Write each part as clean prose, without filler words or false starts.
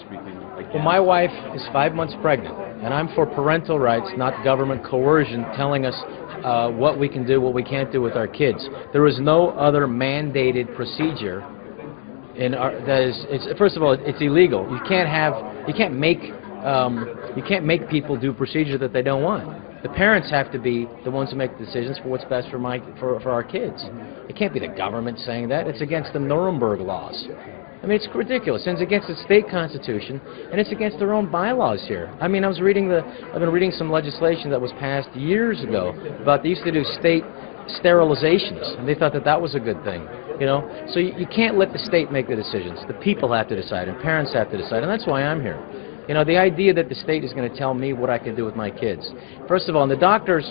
speaking again? Well, my wife is 5 months pregnant, and I'm for parental rights, not government coercion telling us what we can do, what we can't do with our kids. There is no other mandated procedure in our, that is. First of all, it's illegal. You can't make people do procedure that they don't want. The parents have to be the ones who make the decisions for what's best for our kids. It can't be the government saying that. It's against the Nuremberg laws. I mean, it's ridiculous. And it's against the state constitution, and it's against their own bylaws here. I mean, I've been reading some legislation that was passed years ago about they used to do state sterilizations, and they thought that that was a good thing. You know, so you can't let the state make the decisions. The people have to decide, and parents have to decide, and that's why I'm here. You know, the idea that the state is going to tell me what I can do with my kids. First of all, and the doctors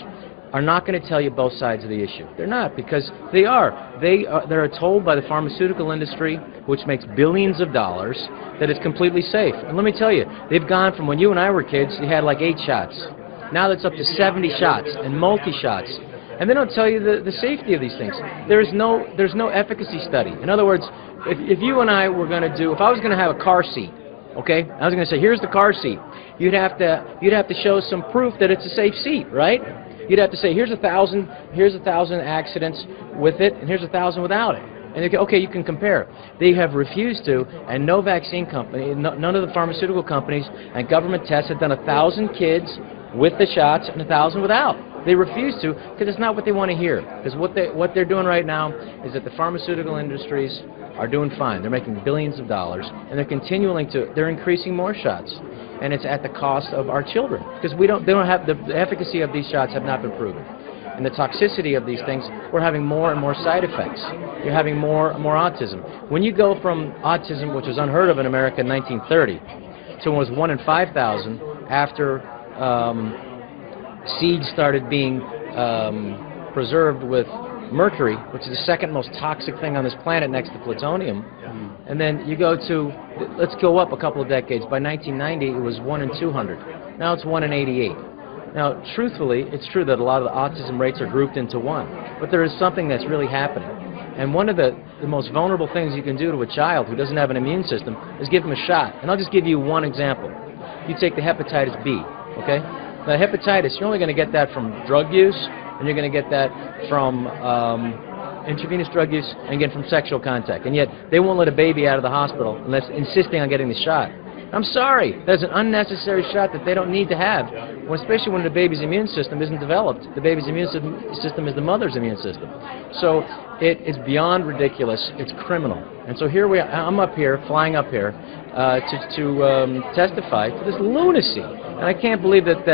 are not going to tell you both sides of the issue. They're not, because they're told by the pharmaceutical industry, which makes billions of dollars, that it's completely safe. And let me tell you, they've gone from when you and I were kids, you had like 8 shots. Now that's up to 70 shots and multi-shots. And they don't tell you the safety of these things. There's no efficacy study. In other words, if you and I were going to do, if I was going to have a car seat, okay, I was going to say, here's the car seat. You'd have to show some proof that it's a safe seat, right? You'd have to say, here's 1,000 accidents with it, and here's 1,000 without it. And they go, okay, you can compare. They have refused to, and no vaccine company, none of the pharmaceutical companies and government tests have done 1,000 kids with the shots and 1,000 without. They refuse to, because it's not what they want to hear. Because what they're doing right now is that the pharmaceutical industries are doing fine. They're making billions of dollars, and they're increasing more shots, and it's at the cost of our children, because they don't have the efficacy of these shots have not been proven, and the toxicity of these things. We're having more and more side effects. You're having more and more autism. When you go from autism, which was unheard of in America in 1930, to was 1 in 5,000 after seeds started being preserved with mercury, which is the second most toxic thing on this planet next to plutonium. And then you go to, let's go up a couple of decades. By 1990, it was 1 in 200. Now it's 1 in 88. Now, truthfully, it's true that a lot of the autism rates are grouped into one, but there is something that's really happening. And one of the most vulnerable things you can do to a child who doesn't have an immune system is give them a shot. And I'll just give you one example. You take the hepatitis B, okay? Now, hepatitis, you're only going to get that from drug use, and you're going to get that from intravenous drug use, and again from sexual contact. And yet, they won't let a baby out of the hospital unless insisting on getting the shot. I'm sorry, that's an unnecessary shot that they don't need to have, especially when the baby's immune system isn't developed. The baby's immune system is the mother's immune system. So it is beyond ridiculous. It's criminal. And so here we are. I'm up here, flying up here, to testify to this lunacy. And I can't believe that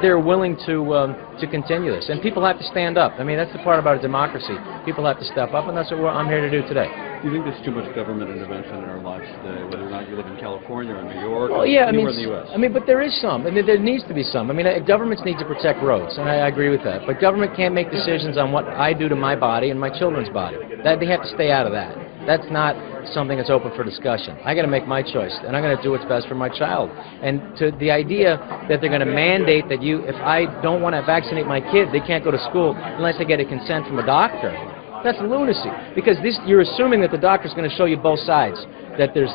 they're willing to continue this. And people have to stand up. I mean, that's the part about a democracy. People have to step up, and that's what I'm here to do today. Do you think there's too much government intervention in our lives today, whether or not you live in California or New York or anywhere in the U.S.? I mean, but there is some. I mean, there needs to be some. I mean, governments need to protect roads, and I agree with that. But government can't make decisions on what I do to my body and my children's body. They have to stay out of that. That's not something that's open for discussion. I got to make my choice, and I'm going to do what's best for my child. And to the idea that they're going to mandate that if I don't want to vaccinate my kid, they can't go to school unless they get a consent from a doctor. That's lunacy, because you're assuming that the doctor's going to show you both sides, that there's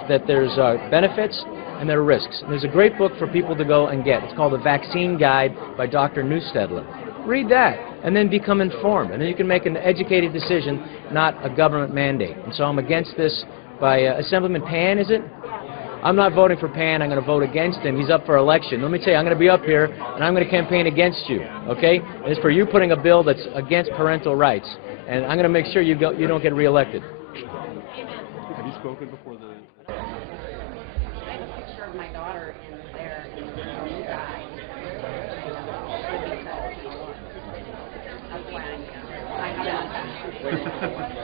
benefits and there are risks. And there's a great book for people to go and get. It's called The Vaccine Guide by Dr. Neustedler. Read that, and then become informed, and then you can make an educated decision, not a government mandate. And so I'm against this by Assemblyman Pan, is it? I'm not voting for Pan. I'm going to vote against him. He's up for election. Let me tell you, I'm going to be up here, and I'm going to campaign against you, okay? It's for you putting a bill that's against parental rights, and I'm going to make sure you don't get reelected. Have you spoken before the... I have a picture of my daughter in there in the room you guys. That's why I'm here.